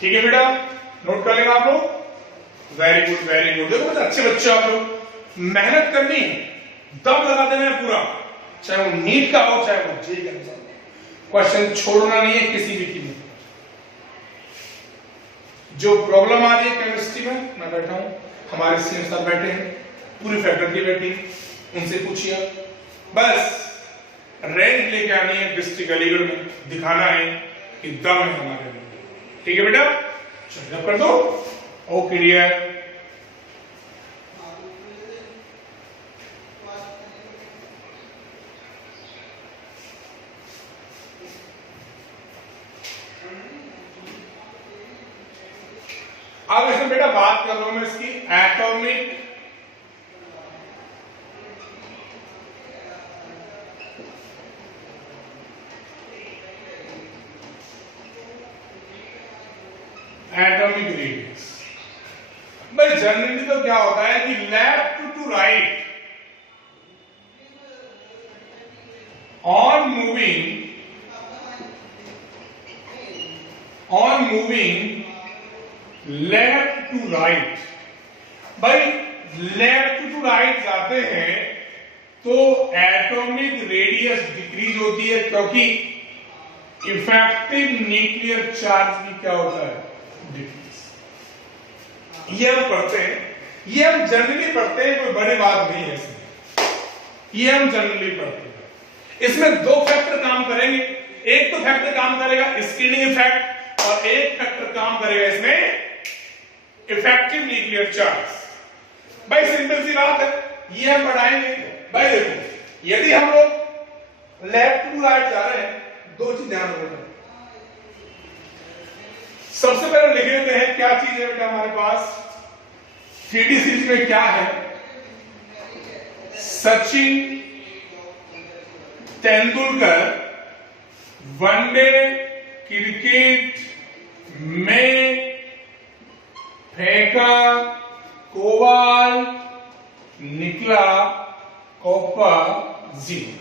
ठीक है बेटा, नोट कर लेगा आप लोग। Very good very good. देखो बच्चे अच्छे बच्चे आप लोग, मेहनत करनी है, दम लगा देना है पूरा, चाहे वो नीट का हो चाहे वो जेईई का एग्जाम। क्वेश्चन छोड़ना नहीं है किसी भी कीमत पर। जो प्रॉब्लम आ रही है केमिस्ट्री में, मैं बैठा हूं, हमारे सीनियर साहब बैठे हैं, पूरी फैकल्टी बैठी, उनसे पूछिए। बस रैंक लेके आनी है डिस्ट्रिक्ट अलीगढ़ में, दिखाना है कि दम है हमारे में। ठीक है बेटा, चलो कर दो। ओके डियर, अब इसमें बेटा बात कर रहा हूं मैं इसकी एटॉमिक रेडियस। भाई जनरली तो क्या होता है कि left to right on moving left to right. भाई लेफ्ट टू राइट जाते हैं तो एटॉमिक रेडियस डिक्रीज होती है, क्योंकि इफेक्टिव न्यूक्लियर चार्ज भी क्या होता है, डिक्रीज। ये हम पढ़ते हैं, ये हम जनरली पढ़ते हैं, कोई बड़ी बात नहीं है इसमें, ये हम जनरली पढ़ते हैं। इसमें दो फैक्टर काम करेंगे, एक तो फैक्टर काम करेगा स्क्रीनिंग इफेक्ट और एक फैक्टर काम करेगा इसमें इफेक्टिव न्यूक्लियर चार्ज। भाई सिंपल सी बात है, ये हम पढ़ाएंगे। भाई देखो, यदि हम लोग लेफ्ट टू राइट जा रहे हैं, दो चीज ध्यान रखना। सबसे पहले लिख लेते हैं क्या चीज है बेटा हमारे पास 3D सीरीज में क्या है। सचिन तेंदुलकर वनडे क्रिकेट में फेंका कोवाल निकला कॉपा 0।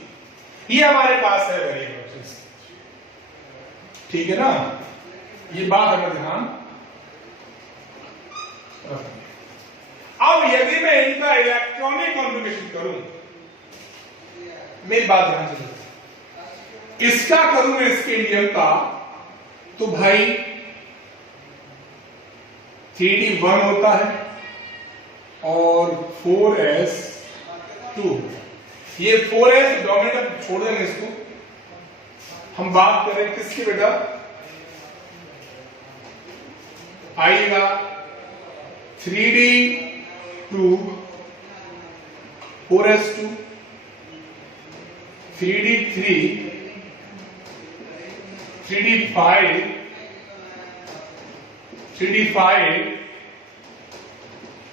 ये हमारे पास है वेरिएबल, ठीक है ना। ये बात हमें ध्यान रखनी। अब यदि मैं इनका इलेक्ट्रॉनिक कॉन्फ़िगरेशन करूं, मेरी बात ध्यान से, इसका करूं मैं इसके नियम का, तो भाई 3D1 होता है और 4s2। ये 4s डोमिनेट छोड़ देंगे इसको, हम बात करें किसकी बेटा, आइएगा 3D2 4s2 3D3 3D5 3D5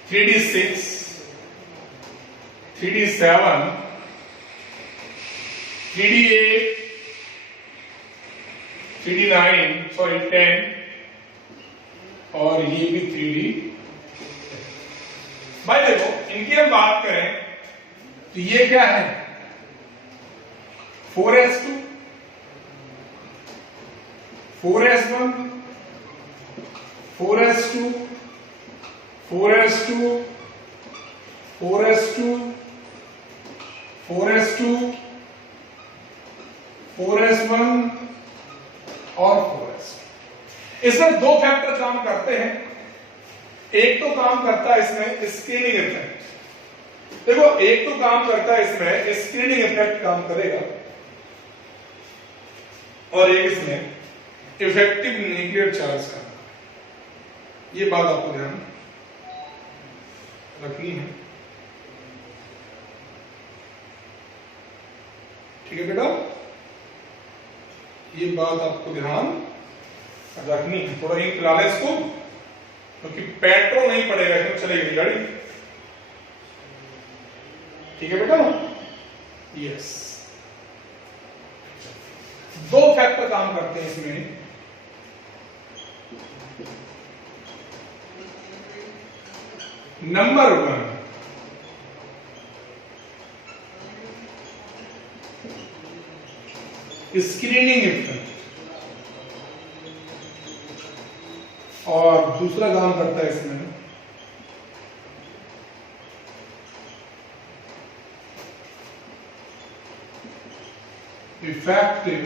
3D6 3D7 3D8 3D9 sorry 10 और ये भी 3D। भाई देखो, इनकी हम बात करें तो ये क्या है 4s2 4s1 4s2 4s2 4s2 4s2 4s1 और 4s2। इसमें दो फैक्टर काम करते हैं, एक तो काम करता है इसमें स्क्रीनिंग इफेक्ट। देखो, एक तो काम करता है इसमें स्क्रीनिंग इफेक्ट काम करेगा और एक इसमें इफेक्टिव न्यूक्लियर चार्ज का। ये बात आपको ध्यान रखनी है, ठीक है बेटा। ये बात आपको ध्यान रखनी है। थोड़ा इंक ला ले इसको, क्योंकि पेट्रोल नहीं पड़ेगा इसमें, चलेगी गाड़ी। ठीक है बेटा, यस। दो फैक्टर काम करते हैं इसमें, नंबर 1 स्क्रीनिंग इफेक्ट और दूसरा काम करता है इसमें इफेक्टिव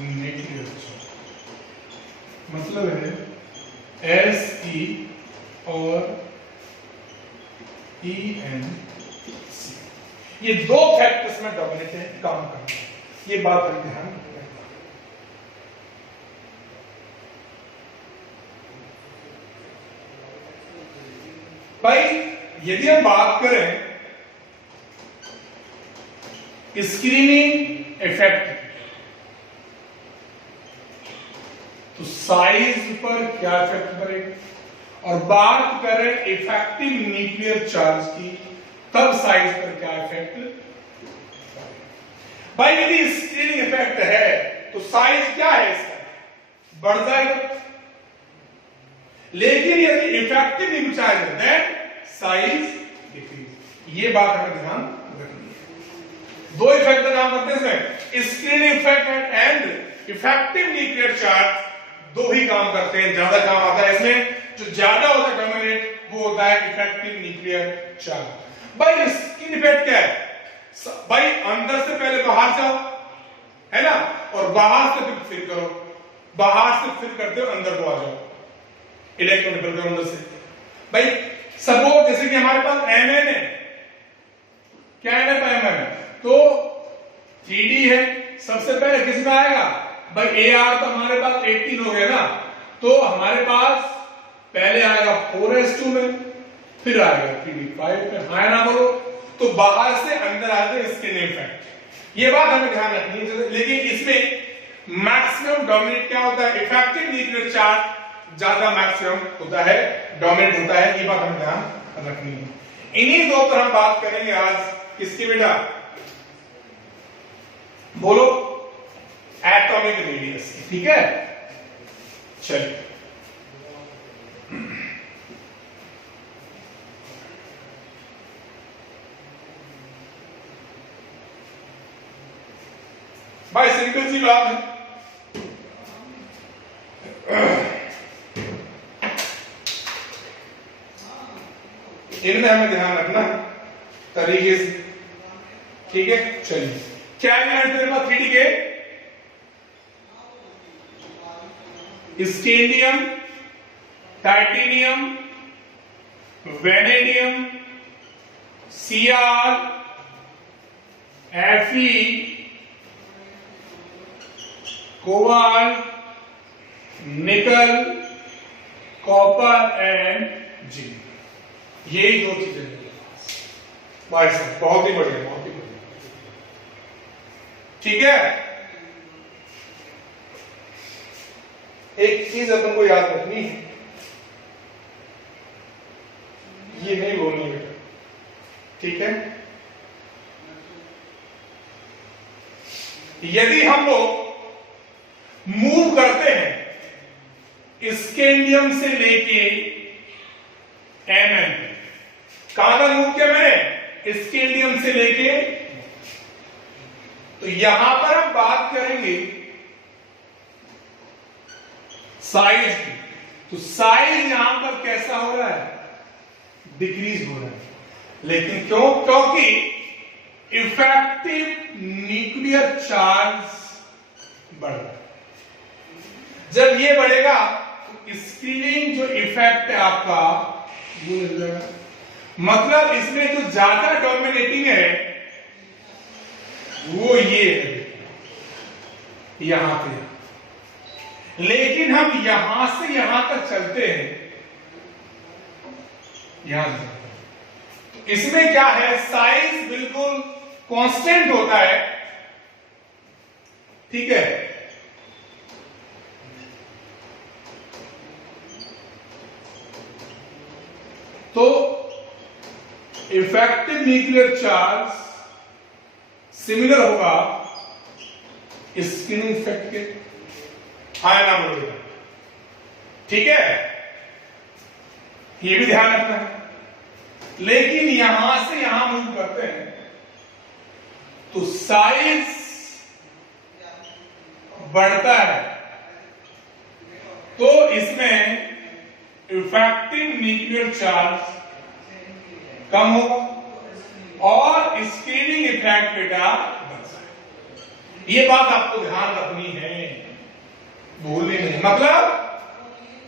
न्यूक्लियर चार्ज, मतलब है SE और ENC, ये दो फैक्टर्स में डोमिनेट है, काम करते हैं। ये बात हम ध्यान रखें। भाई यदि हम बात करें स्क्रीनिंग इफेक्ट, तो साइज पर क्या इफेक्ट पड़ेगा, और बात करें इफेक्टिव न्यूक्लियर चार्ज की, तब साइज पर क्या इफेक्ट। भाई यदि स्क्रीनिंग इफेक्ट है तो साइज क्या है इसका, बढ़ जाएगा, लेकिन यदि इफेक्टिव न्यूक्लियर चार्ज है देन साइज डिक्रीज। ये बात हमें ध्यान रखनी है। दो इफेक्ट का काम करते हैं, screening effect and effective nuclear charge, दो ही काम करते हैं। ज्यादा काम आता है इसमें, जो ज्यादा होता है डोमिनेट, वो होता है इफेक्टिव न्यूक्लियर चार्ज। भाई स्क्रीन इफेक्ट क्या है, भाई अंदर से पहले बाहर जाओ, है ना, और बाहर से फिर करो, बाहर से फिर करते हो अंदर को आ जाओ, इलेक्ट्रॉन निकल गए अंदर से। भाई सपोज जैसे कि हमारे पास Mn है, क्या है ना Mn, तो 3D है, सबसे पहले किस में आएगा, भाई Ar तो हमारे पास 18 हो गया ना, तो हमारे पास पहले आएगा 4s2 में, फिर आएगा 3d5 में, हाँ ना बोलो, तो बाहर से अंदर आते हैं स्क्रीन इफेक्ट। ये बात हमें ध्यान रखनी है। लेकिन इसमें मैक्सिमम डोमिनेट क्या होता है, इफेक्टिव न्यूक्लियर चार्ज ज्यादा मैक्सिमम होता है, डोमिनेट होता है। ये बात हमें ध्यान रखनी है। इन्हीं दो पर हम बात करेंगे आज, किसकी बेटा, बोलो, एटॉमिक रेडियस की, ठीक है। चलिए भाई सिंपल सी बात है, इनमें हमें ध्यान रखना तरीके से, ठीक है। चलिए क्या एलिमेंट तेरे पास 3D के, scandium, titanium, vanadium, Cr, Fe, cobalt, निकल, कॉपर एंड जिंक, यही दो चीजें हैं भाई साहब, बहुत ही बढ़िया, बहुत ही बढ़िया, ठीक है। एक चीज अपन को याद रखनी है, ये नहीं बोलनी बेटा, ठीक है। यदि हम लोग मूव करते हैं स्केंडियम से लेके Mn, कहां का मूव किया मैंने, स्केंडियम से लेके, तो यहां पर हम बात करेंगे साइज की, तो साइज यहां पर कैसा हो रहा है, डिक्रीज हो रहा है। लेकिन क्यों, क्योंकि इफेक्टिव न्यूक्लियर चार्ज बढ़ रहा है। जब ये बढ़ेगा तो स्क्रीनिंग जो इफेक्ट है आपका वो मिल जाएगा, मतलब इसमें जो ज्यादा डोमिनेटिंग है वो ये है यहां पे, लेकिन हम यहां से यहां तक चलते हैं, यहां तो इसमें क्या है, साइज बिल्कुल कांस्टेंट होता है, ठीक है। तो इफेक्टिव न्यूक्लियर चार्ज सिमिलर होगा स्क्रीनिंग इफेक्ट के, हाँ ना बोलेगा, ठीक है, ये भी ध्यान रखना है। लेकिन यहां से यहां मूव करते हैं तो साइज बढ़ता है, तो इसमें इफेक्टिव न्यूक्लियर चार्ज कम होगा और स्क्रीनिंग इफेक्ट बेटा बढ़ जाएगा। ये बात आपको ध्यान रखनी है, भूलनी नहीं। मतलब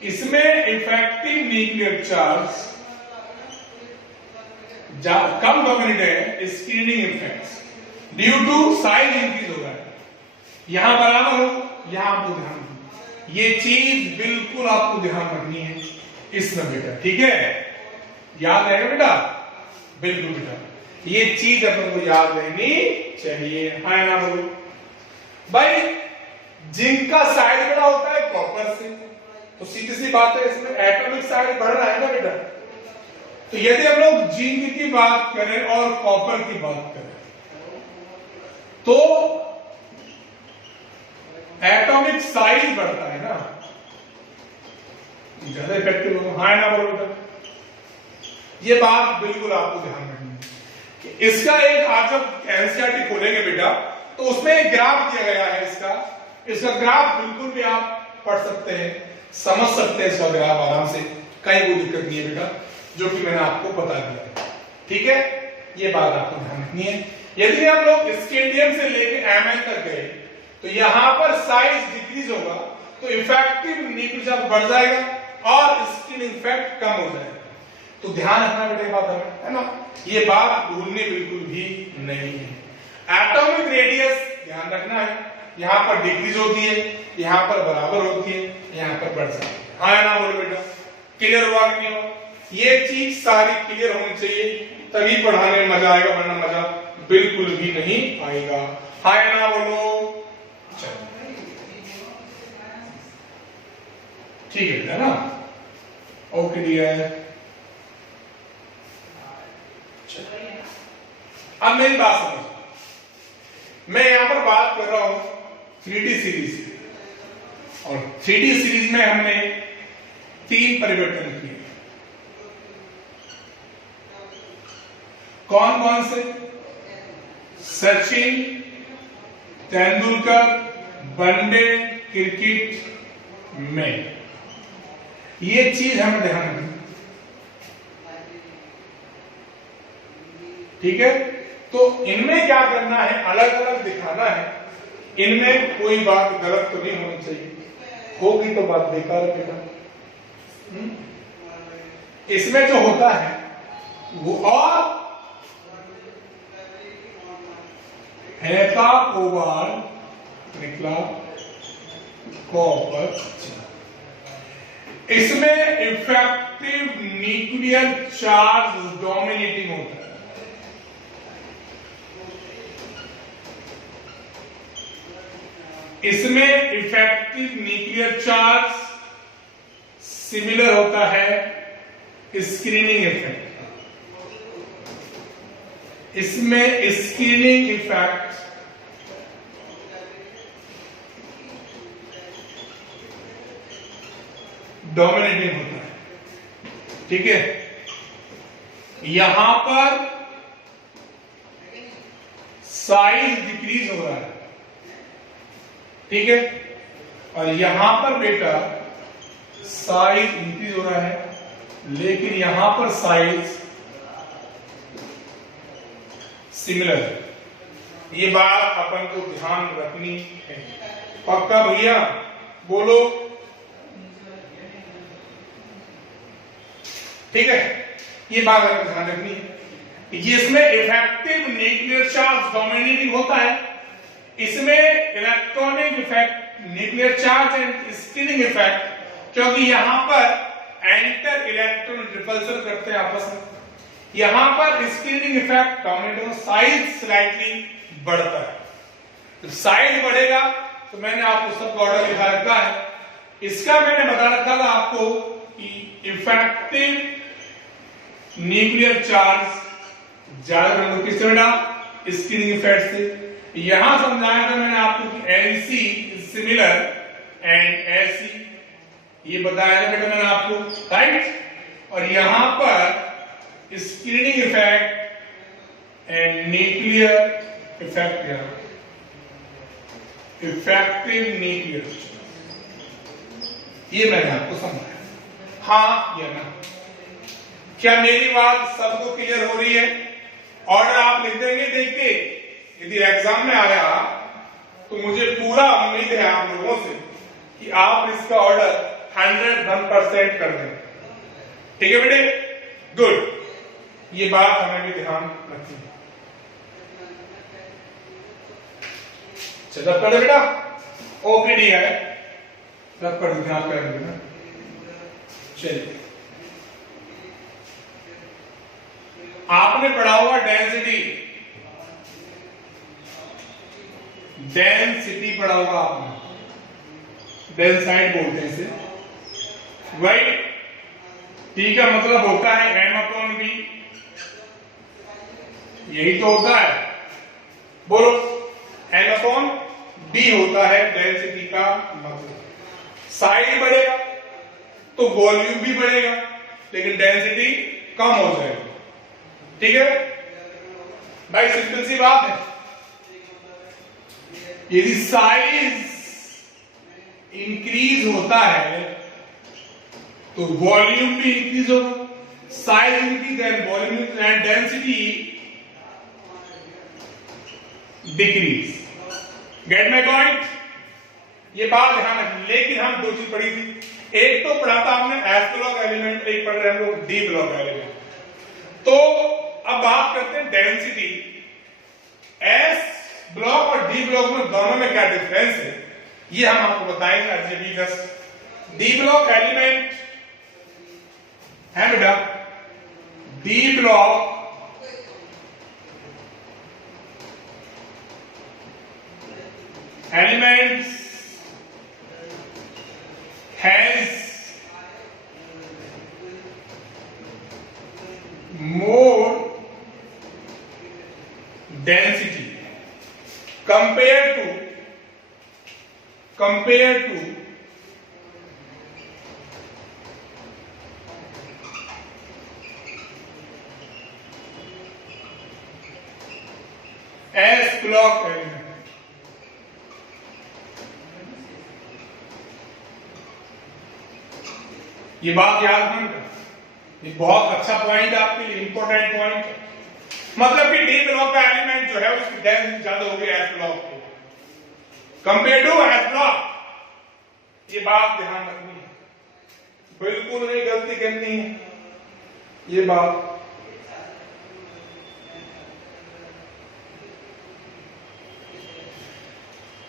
इसमें इफेक्टिव न्यूक्लियर चार्ज कम डोमिनेट है, screening effects due to size increase हो रहा है। यहां बराबर हो, यहां आपको ध्यान रखना, ये चीज बिल्कुल आपको ध्यान रखनी है इसमें बेटा, ठीक है? याद रहेगा बेटा, बिल्कुल बेटा, ये चीज अपन को याद रहनी चाहिए। हाँ ना बोलो भाई, जिंक का साइज बड़ा होता है कॉपर से, तो सीधी सी बात है इसमें एटॉमिक साइज बढ़ रहा है ना बेटा। तो यदि हम लोग जिंक की बात करें और कॉपर की बात करें तो एटॉमिक साइज बढ़ता है ना, ज्यादा इफेक्टिव होगा। हाँ ना बोलो बेटा, ये बात बिल्कुल आपको ध्यान रखनी है। इसका एक आज जब एनसीईआरटी खोलेंगे बेटा तो उसमें एक ग्राफ दिया गया है, इसका ग्राफ बिल्कुल भी आप पढ़ सकते हैं, समझ सकते हैं इसका ग्राफ आराम से, कहीं कोई दिक्कत नहीं है बेटा, जो कि मैंने आपको बता दिया, ठीक है? ये बात आपको ध्यान रखनी है। यदि हम लोग स्केंडियम से लेके एमएन तक गए तो यहां पर साइज डिक्रीज होगा तो इफेक्टिव न्यूक्लियर चार्ज बढ़ जाएगा और स्क्रीन इफेक्ट कम हो जाएगा। तो ध्यान रखना बेटा बात है ना, ये बात भूलनी बिल्कुल भी नहीं है। एटॉमिक रेडियस ध्यान रखना है, यहां पर डिक्रीज होती है, यहां पर बराबर होती है, यहां पर बढ़ जाती है। हाँ ना बोलो बेटा, क्लियर हुआ कि नहीं हुआ? ये चीज सारी क्लियर होनी चाहिए, तभी पढ़ाने में मजा आएगा, वरना मजा बिल्कुल भी नहीं आएगा। हाँ ना बोलो, ठीक है ना? ओके डियर, अब मेरी बात समझो, मैं यहां पर बात कर रहा हूं 3D सीरीज, और 3D सीरीज में हमने 3 परिवर्तन किए। कौन कौन से? सचिन तेंदुलकर वनडे क्रिकेट में, ये चीज हमें ध्यान रखनी, ठीक है? तो इनमें क्या करना है, अलग अलग दिखाना है, इनमें कोई बात गलत तो नहीं होनी चाहिए, होगी तो बात बेकार है बेटा। इसमें जो होता है वो और हैका कोबाल्ट निकला कॉपर, इसमें इफेक्टिव न्यूक्लियर चार्ज डोमिनेटिंग होता है। इसमें इफेक्टिव न्यूक्लियर चार्ज सिमिलर होता है स्क्रीनिंग इफेक्ट, इसमें स्क्रीनिंग इफेक्ट डोमिनेटिंग होता है, ठीक है? यहां पर साइज डिक्रीज हो रहा है, ठीक है? और यहां पर बेटा साइज इंक्रीज हो रहा है, लेकिन यहां पर साइज सिमिलर है। ये बात अपन को ध्यान रखनी है, पक्का भैया? बोलो, ठीक है? ये बात आपको ध्यान रखनी है, जिसमें इफेक्टिव न्यूक्लियर चार्ज डोमिनेटिंग होता है, इसमें electronic effect nuclear charge and screening effect, क्योंकि यहां पर एंटर इलेक्ट्रॉन रिपल्सन करते हैं आपस में, यहां पर screening effect dominating, size slightly बढ़ता है। तो साइज बढ़ेगा तो मैंने आपको सब ऑर्डर लिखा रखा है, इसका मैंने बता रखा था आपको कि इफेक्टिव न्यूक्लियर चार्ज ज्यादा किससे बेटा? स्क्रीनिंग इफेक्ट से। यहां समझाया था मैंने आपको कि NC is similar and SC, ये बताया था बेटा मैंने आपको, राइट? और यहां पर screening effect and nuclear effect, effective nuclear ये मैंने आपको समझाया, हाँ या ना। क्या मेरी बात सबको क्लियर हो रही है? ऑर्डर आप लिख देंगे देख के, यदि एग्जाम में आया तो मुझे पूरा उम्मीद है आप लोगों से कि आप इसका ऑर्डर 101% कर दें। ठीक है बेटे, गुड। ये बात हमें भी ध्यान रखनी है। चलो कर बेटा, ओपीडी है, सब पर ध्यान करेंगे। चलिए, आपने पढ़ा हुआ डेंसिटी, डेंसिटी पढ़ा होगा आपने, डेंसाइड बोलते हैं इसे, राइट? टी का मतलब होता है m/v, यही तो होता है, बोलो। m/b होता है डेंसिटी का मतलब। साइड बढ़ेगा तो वॉल्यूम भी बढ़ेगा, लेकिन डेंसिटी कम हो जाएगी। ठीक है भाई, सिंपल सी बात है। यदि साइज इंक्रीज होता है तो वॉल्यूम भी इंक्रीज होगा। Size increase and volume and density decrease. Gate my point? ये बात ध्यान रखनी। लेकिन हम दो चीज पढ़ी थी, एक तो पढ़ा था हमने एस ब्लॉक एलिमेंट, एक पढ़ रहे हम लोग डी ब्लॉक एलिमेंट। तो अब बात करते हैं डेंसिटी। एस ब्लॉक और डी ब्लॉक में दोनों में क्या डिफरेंस है, ये हम आपको बताएंगे आज। भी बस डी ब्लॉक एलिमेंट है बेटा, D block elements has more density compared to S block element। ये बात याद रखना, ये बहुत अच्छा पॉइंट है आपके लिए, इंपॉर्टेंट पॉइंट है। मतलब कि डी ब्लॉक का एलिमेंट जो है उसकी डेंसिटी ज्यादा होगी एस ब्लॉक के कंपेयर टू एस ब्लॉक। ये बात ध्यान रखनी है, बिल्कुल नहीं गलती करनी है ये बात।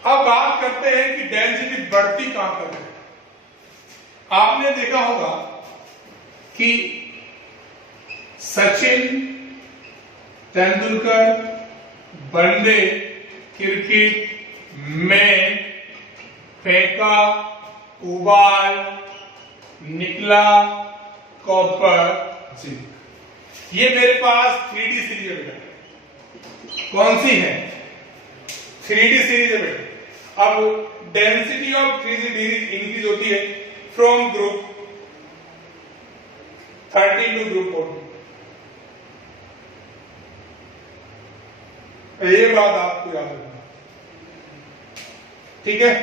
अब बात करते हैं कि डेंसिटी बढ़ती कहां पर है। आपने देखा होगा कि सचिन तेंदुलकर वनडे क्रिकेट में फेंका उबाल निकला कॉपर जिंक। ये मेरे पास 3D सीरीज है बेटा। कौन सी है? 3D सीरीज है बेटा। अब density of 3D series increase होती है फ्रॉम ग्रुप 13 टू ग्रुप 14। ये बात आपको याद रखना, ठीक है?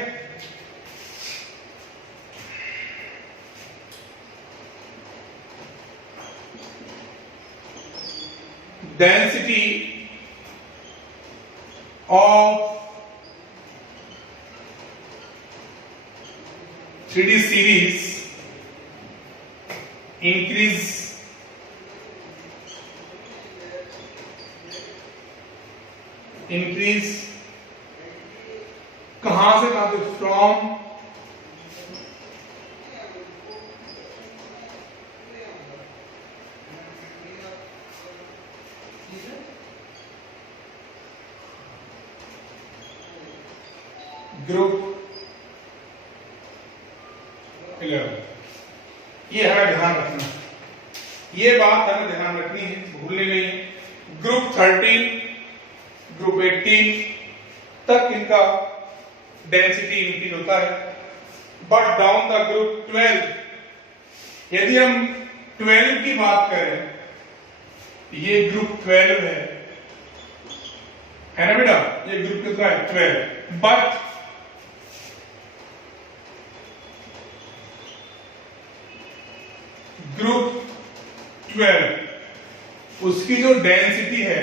Density of 3D series increase कहां से कहां तक? From group 11। ये हमें ध्यान रखना, ये बात हमें ध्यान रखनी है, भूलनी नहीं है। ग्रुप 13 ग्रुप 18 तक इनका डेंसिटी इंक्रीज होता है, बट डाउन द ग्रुप 12, यदि हम 12 की बात करें, ये ग्रुप 12 है ना बेटा? ये ग्रुप कितना है? 12। बट ग्रुप 12 उसकी जो डेंसिटी है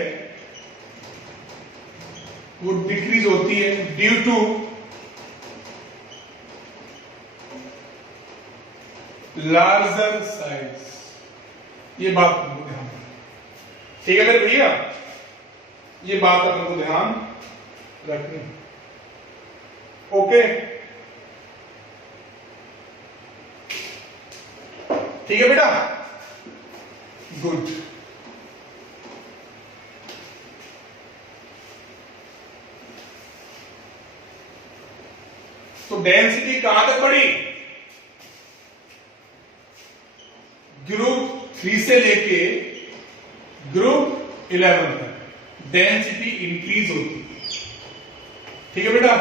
वो डिक्रीज होती है ड्यू टू लार्जर साइज। ये बात आपको ध्यान रखना, ठीक है मेरे भैया, ये बात आपको ध्यान रखनी। ओके, ठीक है बेटा, गुड। तो डेंसिटी कहां तक बढ़ी? ग्रुप 3 से लेके ग्रुप 11 तक डेंसिटी इंक्रीज होती है, ठीक है बेटा।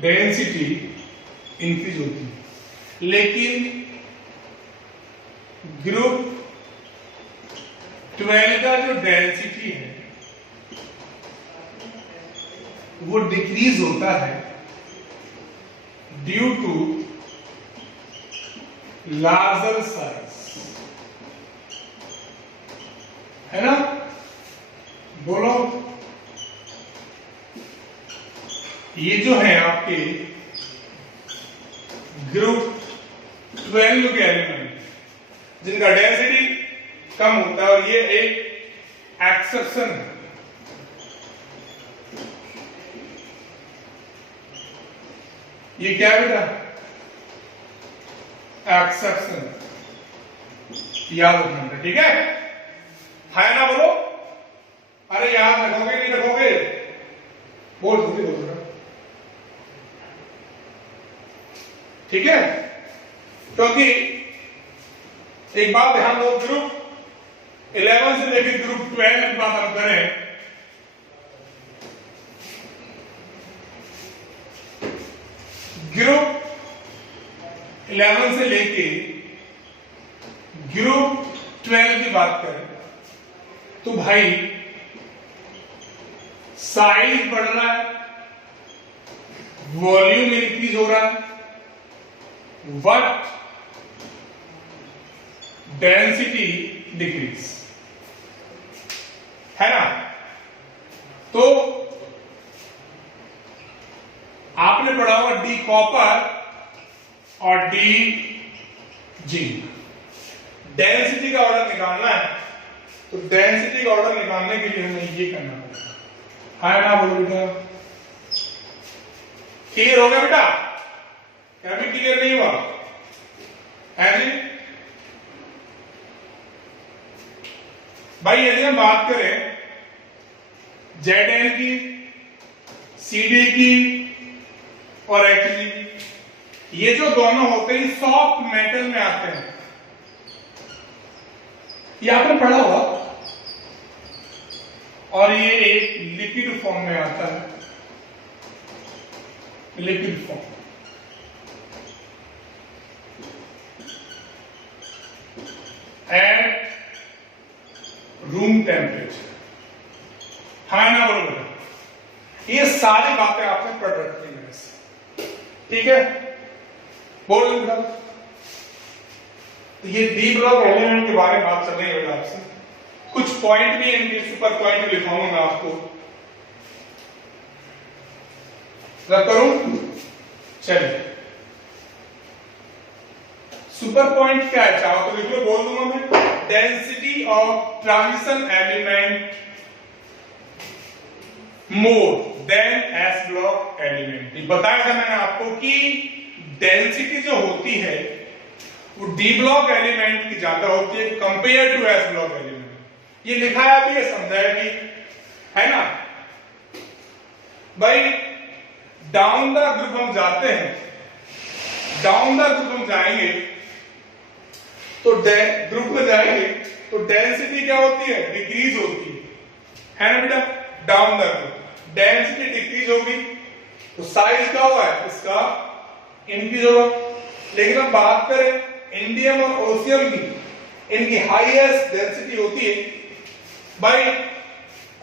डेंसिटी इंक्रीज होती है, लेकिन ग्रुप 12 का जो डेंसिटी है वो डिक्रीज होता है ड्यू टू लार्जर साइज, है ना? बोलो, ये जो है आपके ग्रुप 12 के एलिमेंट जिनका डेंसिटी कम होता है, और ये एक एक्सेप्शन है। ये क्या है बेटा? एक्सेप्शन, याद रखना, ठीक है? है ना? बोलो, अरे याद रखोगे नहीं रखोगे? बोल सकते, बोल सकते, ठीक है? क्योंकि एक बात ध्यान दो, ग्रुप 11 से लेकर ग्रुप 12 की बात हम करें, ग्रुप 11 से लेके ग्रुप 12 की बात करें तो भाई साइज बढ़ रहा है, वॉल्यूम इंक्रीज हो रहा है, बट डेंसिटी डिक्रीज, है ना? तो आपने पढ़ा होगा डी कॉपर और डी जिंक। डेंसिटी का ऑर्डर निकालना है, तो डेंसिटी का ऑर्डर निकालने के लिए हमें ये करना पड़ेगा, है ना? बोलो बेटा, क्लियर हो गया बेटा? क्या भी क्लियर नहीं हुआ है जी? भाई यदि हम बात करें Zn की, Cd की और Hg की, ये जो दोनों होते हैं सॉफ्ट मेटल में आते हैं, ये आपने पढ़ा होगा, और ये एक लिक्विड फॉर्म में आता है, liquid form. At room temperature, हाँ ना? बोलो बेटा, ये सारी बातें आपने पढ़ रखी है मेरे से, ठीक है? बोल बेटा, ये डी ब्लॉक एलिमेंट के बारे में बात चल रही है बेटा आपसे। कुछ पॉइंट भी इनके सुपर पॉइंट लिखाऊंगा मैं आपको, रख करूं? चलिए, सुपर पॉइंट क्या है? चाहो तो लिख लो, बोल दूंगा मैं। Density of transition element more than S block element. बताया था मैंने आपको कि डेंसिटी जो होती है वो डी ब्लॉक एलिमेंट की ज्यादा होती है compare to S block element. ये लिखा है, अभी ये समझाया भी है ना भाई? डाउन द ग्रुप हम जाते हैं, डाउन द ग्रुप हम जाएंगे तो ग्रुप में जाएंगे तो डेंसिटी क्या होती है? डिक्रीज होती है ना बेटा? Down the group density decrease होगी तो साइज क्या हुआ है इसका? इंक्रीज होगा। लेकिन हम बात करें इंडियम और ओसियम की, इनकी हाईएस्ट डेंसिटी होती है भाई।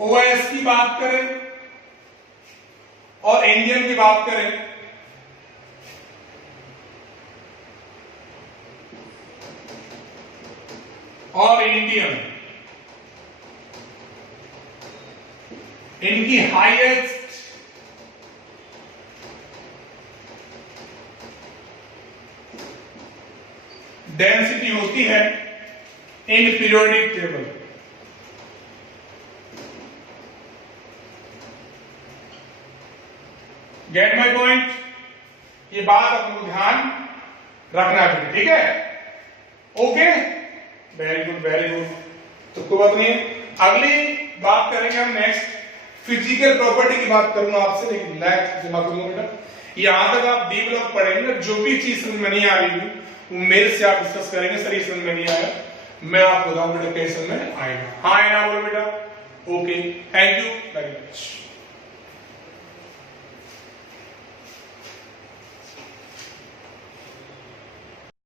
ओएस की बात करें और इंडियम की बात करें और इंडियम इनकी हाईएस्ट डेंसिटी होती है in periodic table. Get my point? ये बात आपको ध्यान रखना है, ठीक है? Okay, very good very good. तो कोई बात नहीं, अगली बात करेंगे हम नेक्स्ट फिजिकल प्रॉपर्टी की बात करूंगा आपसे, लेकिन रिलैक्स दिमाग में बेटा। यहां तक आप डी ब्लॉक पढ़ेंगे, जो भी चीज समझ में नहीं आ रही है वो मेरे से आप डिस्कस करेंगे। सर ये समझ में नहीं आया, मैं आपको बताऊं बेटा कैसे समझ में आएगा। हाँ है ना, बोलो बेटा। Okay, thank you very much.